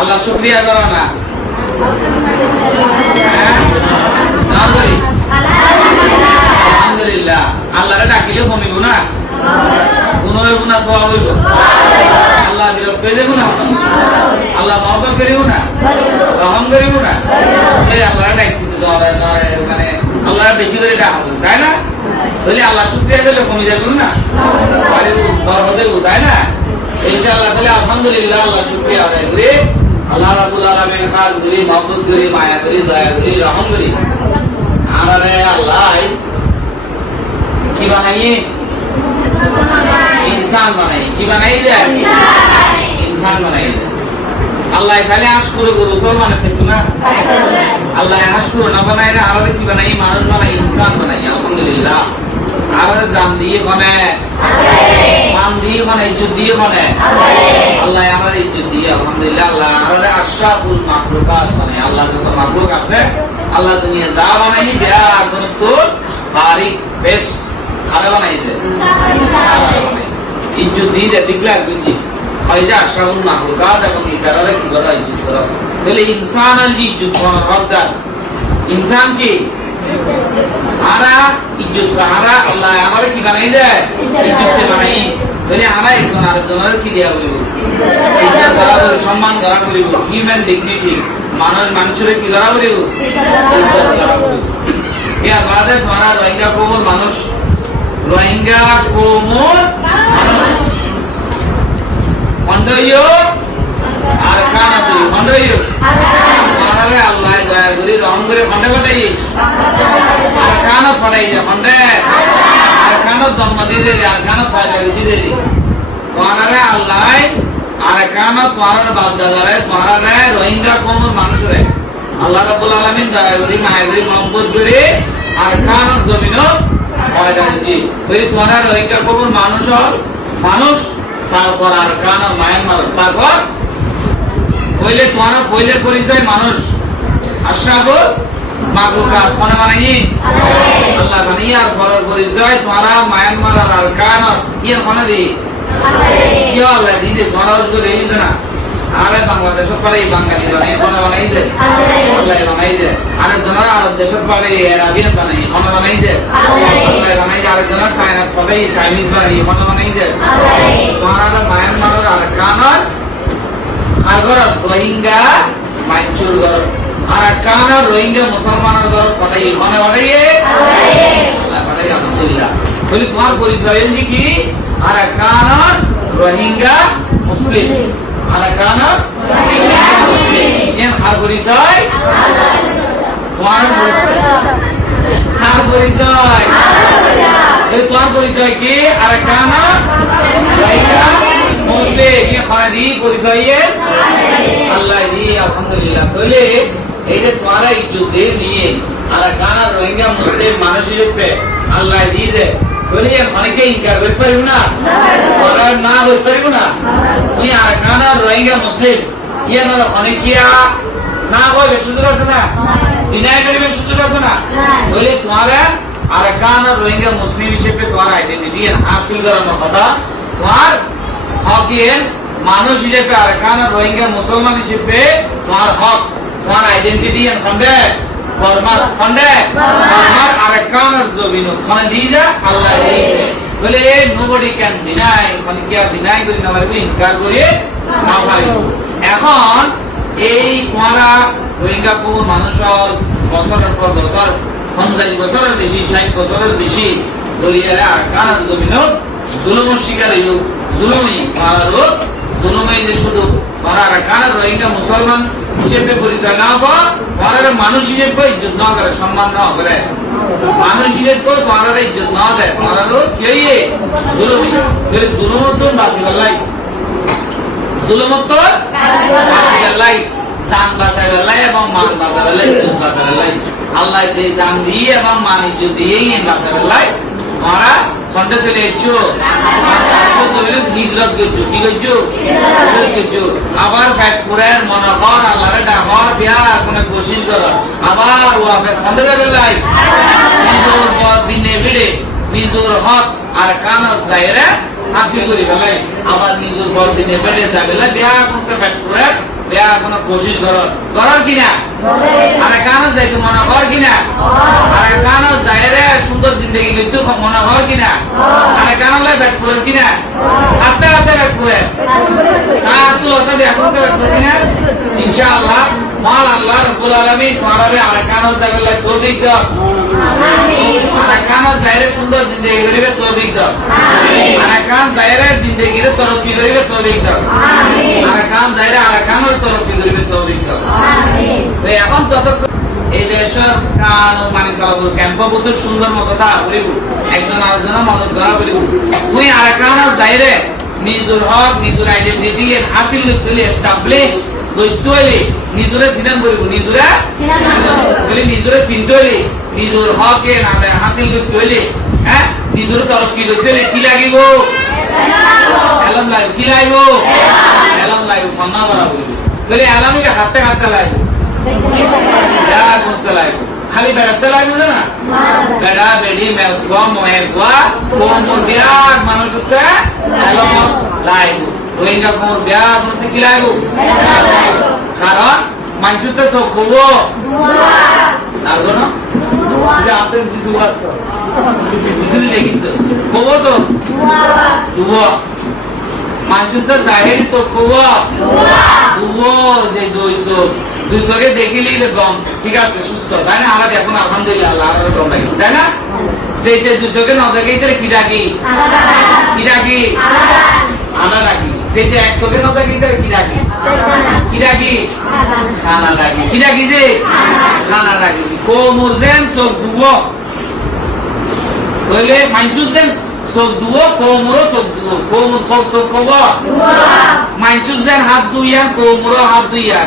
আল্লাহ শুকরিয়া করো না আলহামদুলিল্লাহ আল্লাহরে ডাকিলে কমিব না কোনো হইব না সওয়াব হইব আল্লাহ বিরক্ত হয়ে যাব না আল্লাহ মহব্বত করিব না রহম করিব না এই আল্লাহরে ডাকি মানে আল্লাহরে বেশি করে ডাকবো তাই না তাহলে আল্লাহ শুকরিয়া করলে কমে যাবে না তাই না ইনশাআল্লাহ তাহলে আলহামদুলিল্লাহ আল্লাহ শুকরিয়া আদায় করি আল্লাহ রাব্বুল আলামিন খাস করি মহব্বত করি মায়া করি দয়া করি রহম করি আমারে আল্লাহ কি বানাইয়ে इंसान बनाई की बनाई जाए इंसान बनाई जाए अल्लाह खाली आशकुर को रसूल बनाते तो ना अल्लाह आशकुर ना बनाए ना आरबी की बनाई मानुष बनाई इंसान बनाई अल्हम्दुलिल्लाह आरबी जान दिए बने मान दिए बने इज्जत दिए बने अल्लाह हमारे इज्जत दिए अल्हम्दुलिल्लाह अल्लाह आरबी अशराफुल मखलूकात बने अल्लाह जो मखलूक আছে अल्लाह दुनिया যা বানাই দেয়া তো বারিক বেস্ট খারাপ বানাই দেয় ইজ্জত দিয়ে দেয় ডিক্লেয়ার করছি ফাইজা আশরাফুল মাখলুকাত এবং ইকারারে কি বলা ইজ্জত করা বলে ইনসানের ইজ্জত করা রব্দার ইনসান কি আরা ইজ্জত আরা আল্লাহ আমারে কি বানাই দেয় ইজ্জত বানাই বলে আমরা একজন আরেকজনের কি দেয়া বলিব ইজ্জত করা বলে সম্মান করা বলিব হিউম্যান ডিগনিটি মানুষের কি করা বলিব ইজ্জত করা বলিব এর বাদে তোমারা রোহিঙ্গা কোমল মানুষ রোহিঙ্গা কোমল খন্ডইও আর কানাতুই খন্ডইও আরে আল্লাহ দয়া করে রহম করে খন্ডে পাঠাই আর কানাত পাঠাই যে খন্ডে আর কানাত জন্ম দিয়ে আর কানাত ফায়দা দিয়ে দে তোমারে আল্লাহ আর কানাত তোমার বাপ দাদারে তোমারে রোহিঙ্গা কোমল মানুষরে আল্লাহ রাব্বুল আলামিন দয়া করে মায়া করে মহব্বত করে আর কানাত জমিনও ফায়দা দিয়ে ওই তোমার রোহিঙ্গা কোমল মানুষ তারপর আর কান মায়ানমার তারপর পहिले তোমার পहिले পরিচয় মানুষ আশরাফ মাখলুকাত কোন বানাই আল্লাহ বানাই আর পরের পরিচয় তোমার মায়ানমার আর কান ইয়ে কোন দি কি আল্লাহ দিতে তোমার করে এই না আরে বাংলাদেশ পরে বাঙালি বানাই কোন বানাই দে আল্লাহ বানাই দে আরে জানা আরব দেশ পরে আরবিয়ান বানাই কোন বানাই দে আল্লাহ বানাই আর জানা চায়না পরে চাইনিজ বানাই কোন বানাই দে তোমার মায়ানমার আর কানার সাগর রোহিঙ্গা মাইচুর গর আর কানার রোহিঙ্গা মুসলমানের গর পড়াই কোন বানাই আল্লাহ বানাই আলহামদুলিল্লাহ বলি তোমার পরিচয় কি আর কানার রোহিঙ্গা মুসলিম আর কানার রোহিঙ্গা মুসলিম এর খার পরিচয় তোমার পরিচয় এই তোমার পরিচয় কি আর কানার রোহিঙ্গা মুসলিম ये खादी পরিচয় আল্লাহ দি আলহামদুলিল্লাহ তাহলে এই যে তোমারা ইজ্জত দিয়ে আর কানার রোহিঙ্গা মুসলিম মানুষের পে আল্লাহ দিয়ে বলি অনেকে ইনকার করতে পারিব না ওরা না বলতে পারিব না তুমি আর কানার রোহিঙ্গা মুসলিম ইয়ে না অনেকিয়া না বলবে সুযোগ আছে না ডিনাই করিবে সুযোগ আছে না বলে তোমারা আর কানার রোহিঙ্গা মুসলিম হিসেবে তোমার আইডেন্টিটি হাসিল করানোর কথা তোমার হকের মানুষ হিসেবে আর কানার রোহিঙ্গা মুসলমান হিসেবে তোমার হক তোমার আইডেন্টিটি খন্ডে বর্মার খন্ডে বর্মার আর কানার জমিন খনে দিয়ে যা আল্লাহ বলে নোবডি ক্যান ডিনাই মানে কি আর ডিনাই করি না পারবে ইনকার করে না পারবে এখন এই তোমারা রোহিঙ্গা কোন মানুষের বছরের পর বছর 50 বছরের বেশি 60 বছরের বেশি দরিয়ারে আর কানার জমিন জুলুমের শিকার হইল জুলুমি আরো জুলুমাই যে শুধু তারা আর কানার রোহিঙ্গা মুসলমান হিসেবে পরিচয় না পাওয়া তারা মানুষ হিসেবে ইজ্জত না করে সম্মান না করে মানুষ হিসেবে তারা ইজ্জত না দেয় তারা কেই জুলুমি জুলুমত বাঁচিবার জুলুমত বাঁচিবার জান বাঁচাইবার এবং মান বাঁচাবার ইজ্জত বাঁচাবার আল্লাহ যে জান দিয়ে এবং মান ইজ্জত দিয়ে বাঁচাবার তারা খন্ডে চলে এসছো হিজরত করছো কি করছো আবার ফ্যাক্টরের মনে কর আল্লাহরে ডাকর বিয়া কোনো কোশিশ করো আবার ওয়াফে সন্দেহ বেলাই নিজের পথ দিনে ভিড়ে নিজের হক আর কানত জায়রে হাসিল করি বেলাই আবার নিজের পথ দিনে বেড়ে যাবে বিয়া করতে ফ্যাক্টরের বেয়া কোনো কোশিশ করো করার কিনা আরে কানো যাই তো মনে কর কিনা আরে কানো যাই রে সুন্দর জিন্দগি লিখতে মনে কর কিনা আরে কানো লাই ব্যাগ করে কিনা হাতে হাতে ব্যাগ করে আর তুই ওটা দেখো তো ব্যাগ করে কিনা ইনশাআল্লাহ মাল আল্লাহ রব্বুল আলামিন তোমারে আরে কানো যাবে লাই তৌফিক দাও আরে কানো যাই রে সুন্দর জিন্দগি করিবে তৌফিক দাও আরে কান যাই রে জিন্দগি রে তরক্কি করিবে তৌফিক দাও আরে কান যাই রে আরে কানো তরক্কি করিবে তৌফিক দাও আমিন তো এখন যতক্ষণ এই দেশের কানুন মানি চলাবো ক্যাম্প বহুত সুন্দর মতো তা হইব একজন আরেকজনের মদত করা হইব তুই আর কানা যাইরে নিজের হক নিজের আইডেন্টিটি হাসিল করতে এস্টাবলিশ করতে হইলে নিজরে সিদ্ধান করিব নিজরে বলি নিজরে চিনতে হইলে নিজের হকে না হাসিল করতে হইলে হ্যাঁ নিজের তরক্কি করতে হইলে কি লাগিব এলম লাগিব কি লাগিব এলম লাগিব ফন্না করা হইব বলে এলমকে হাতে হাতে লাগিব ya করতে লাগবে খালি বেড়াতে লাগবে না বেড়া বেড়ি মেলকুয়া মহেকুয়া কোন বিরাট মানুষকে এলম লাগবে রোহিঙ্গা কোন বিরাট মানুষ কি লাগবে কারণ মানুষতে সব খবর লাগবে না যে আপনি দুয়া বুঝলি কিন্তু খবর তো দুয়া মানুষতে জাহেরি সব খবর দুয়া যে দুইশোকে দেখিলি গম ঠিক আছে সুস্থ তাই না আমরা এখন আলহামদুলিল্লাহ আল্লাহ গম লাগি তাই না সেইটা দুইশোকে ন দেখে কি ডাকি কি ডাকি আদা ডাকি সেইটা 100কে ন দেখে কি ডাকি কি ডাকি খানা ডাকি কি ডাকি যে খানা ডাকি কোমর যেন সব দুব হইলে মাইজুস যেন সব দুব কোমরও সব দুব কোমর সব খবর মাইজুস যেন হাত দুইয়া কোমরও হাত দুইয়া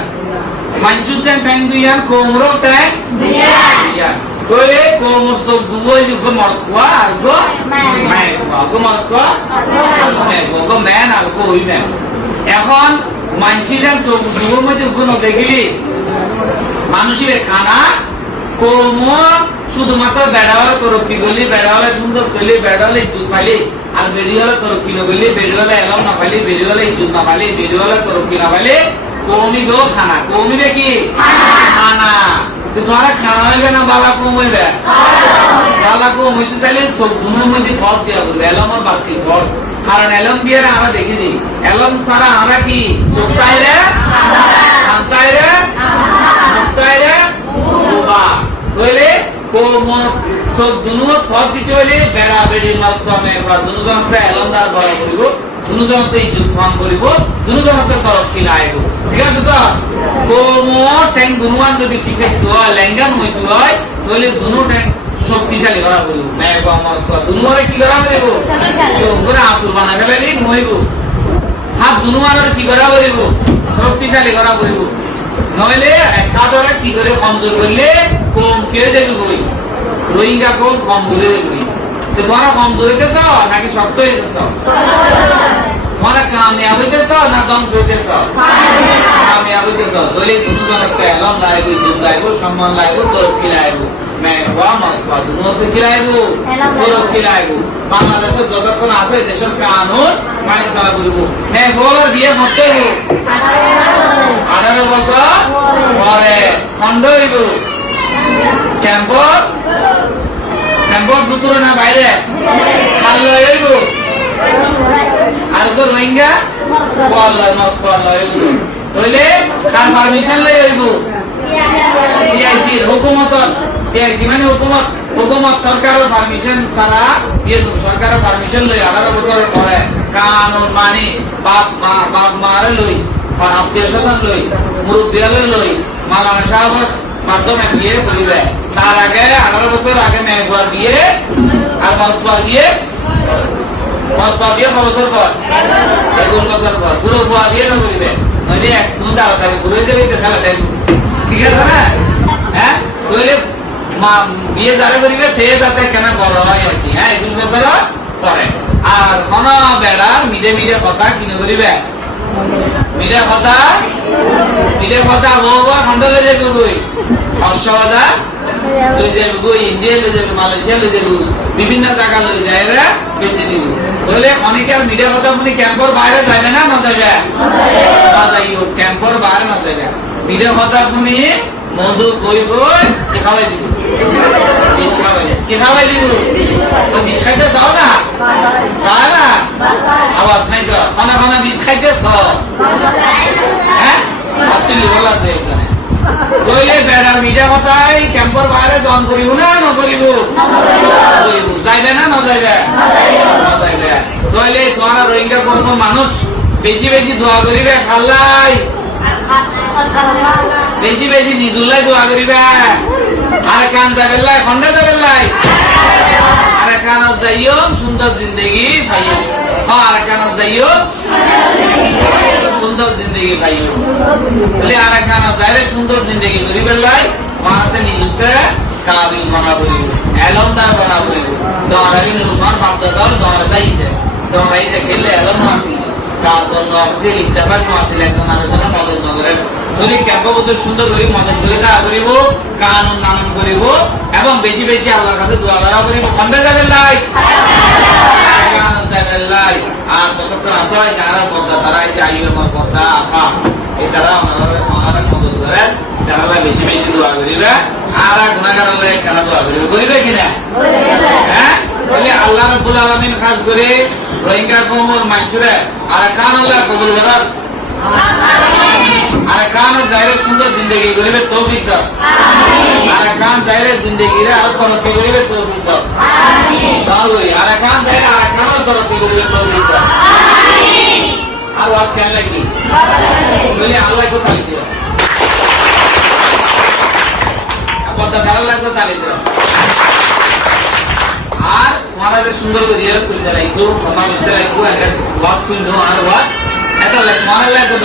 Manchutan penduyan komro tang dia kole komor sok duo juga markwa argo argo markwa argo man argo imen এখন মানচিলেন সব দুয়োর মধ্যে গুণ দেখলি মানুষের খানা কোমর শুধুমাত্র বেড়াওয়ার তরফি গলি বেড়াওয়ালে সুন্দর ছেলে বেড়াওয়ালে ইজ্জত পালি আর বেরিওয়ালা তরফি না গলি বেরিওয়ালা এলাম না পালি বেরিওয়ালা ইজ্জত না পালি বেরিওয়ালা তরফি না পালি কৌমি গো খানা কৌমি বে কি খানা তো তোমারা খানা হইবে না বালা কম হইবে বালা কম হইতে চাইলে সব দুনোর মধ্যে ফল দেওয়া বলবে এলমের বাড়তি ফল কারণ এলম দিয়ে আমরা দেখেছি এলম ছাড়া আমরা কি সপ্তাহে রে সপ্তাহে রে সপ্তাহে রে বা তইলে কোমর সব দুনোর ফল দিতে হইলে বেড়া বেড়ি মাল কমে আমরা দুজনকে এলমদার বড় করিব দুজনকে ইজ্জত ফান করিব দুজনকে তরক্কি লাইব ঠিক আছে তো কোমর ট্যাং দুনুয়ান যদি ঠিক আছে হয় লেঙ্গান হইতে হয় তাহলে দুনো ট্যাং শক্তিশালী করা বলবো মেয়ে আমার দুনুয়ারে কি করা বলবো করে আতুর বানা ফেলে নইব হাত দুনুয়ানের কি করা বলবো শক্তিশালী করা বলবো নইলে একটা ধরে কি করে কমজোর করলে কম কে যাবে বই রোহিঙ্গা কোন কমজোরে যাবে তো তোমরা কমজোর হইতেছ নাকি শক্ত হইতেছ তোমরা কামিয়াব হইতেছ না ধ্বংস হইতেছ কামিয়াব হইতেছ তাহলে দুজনকে এলম লাইব ইজ্জত লাইব সম্মান লাইব তরক্কি লাইব মেঘবা মতবা দুজনকে কি লাইব তরক্কি লাইব বাংলাদেশে যতক্ষণ আছে দেশের কানুন মানি চলা করব মেঘবার বিয়ে করতে হইব 18 বছর পরে খন্ড হইব ক্যাম্পর ভিতরে না বাইরে ভালো হইব আর তো রোহিঙ্গা তাহলে কার পারমিশন লই হইব সিআইসি হুকুমত সিআইসি মানে হুকুমত সরকারের পারমিশন ছাড়া সরকারের পারমিশন লই 18 বছরের পরে কানুন মানি বাপ মারে লই আত্মীয় স্বজন লই মুরব্বিয়ালে লই মাওলানা সাহেবের মাধ্যমে বিয়ে করিবে তার আগে 18 বছর আগে মেঘবার বিয়ে আর মতবার বিয়ে বছর পর 11 বছর পর পুরো বুয়া বিয়ে করিবে নইলে এক ঘন্টা আগে ঘুরে যাবে খেলা দেখবে ঠিক আছে না হ্যাঁ তাহলে বিয়ে যারা করিবে সে যাতে কেন বড় হয় আর কি হ্যাঁ 21 বছর পরে আর কোন বেড়া মিডে কথা কিনে করিবে মিডে কথা বাবা খন্ড হয়ে যাবে কই অশ্বদা লই যাবো ইন্ডিয়া, লই যাবো মালয়েশিয়া, লই যাবো বিভিন্ন জায়গা লই যাইবে বেশি দিব। তাহলে অনেকে আর মিডিয়া কথা আপনি ক্যাম্পর বাইরে যাবে না, না যাবে না যাইও, ক্যাম্পর বাইরে না যাবে। মিডিয়া কথা আপনি মধু কই বই খাওয়াই দিব, কি খাওয়াই দিব? তো বিষ খাইতে চাও না, চায় না, আওয়াজ নাই তো, খানা খানা বিষ খাইতে চাও, হ্যাঁ বলা তো এখানে কইলে বেড়ার মিডিয়া কথাই ক্যাম্পর বাইরে জন করিব না, নকরিব করিব, যাইবে না, না যাইবে না যাইবে। কইলে তোমার রোহিঙ্গা কোন মানুষ বেশি বেশি দোয়া করিবে, খাল্লাই বেশি বেশি নিজুল্লাই দোয়া করিবে, আর কান যাবেন লাই, খন্ডে যাবেন লাই, আর কান যাইও সুন্দর জিন্দগি পাইও, আর কান যাইও সুন্দর জিন্দগি পাইও। বলে আর কান যাইলে সুন্দর জিন্দগি করিবেন লাই, মাতে নিজুতে কাবিল বানা করিব, এলমদার বানা করিব। দোয়ারি নির্মাণ বাপদাদার দোয়ারে দাইতে, দোয়ারাইতে খেললে এলম আসিল, কার দল আসিল, ইত্তেফাক আসিল, একজন আরেকজনের মদত নগরের যদি ক্যাম্পবদ্ধ সুন্দর করি মদত করে তা করিব, কানুন কানুন করিব এবং বেশি বেশি আল্লাহর কাছে দোয়া করা করিব। খন্ডে যাবেন লাই, কানুন যাবেন লাই। আর যতক্ষণ আসা হয় যারা পর্দা তারা এই যে আইও আমার পর্দা আফা এই তারা ওনারা মদত করেন, তারা বেশি বেশি দোয়া করিবে, আর গুণাগার হলে কেন দোয়া করিবে, করিবে কিনা? হ্যাঁ বলে আল্লাহ রাব্বুল আলামিন খাস করে রোহিঙ্গা কওমের মানুষরা আর কান আল্লাহ কবুল করার, আর কান যাইরে সুন্দর জিন্দগি করিবে তৌফিক দাও, আর কান যাইরে জিন্দগি রে আর তরক্কি করিবে তৌফিক দাও, তাহলে আর কান যাইরে আর কান তরক্কি করিবে তৌফিক দাও। আর ওয়াজ কেন লাগি বলে আল্লাহ কো তালি দিও, কথা দাঁড়া লাগবে তালি দিও। আর তোমাদের সুন্দর করে দিয়ে সুবিধা রাখবো, আমার রাখবো, একটা ওয়াজ কিনো আর ওয়াজ এটা লাগে, তোমার লাগবে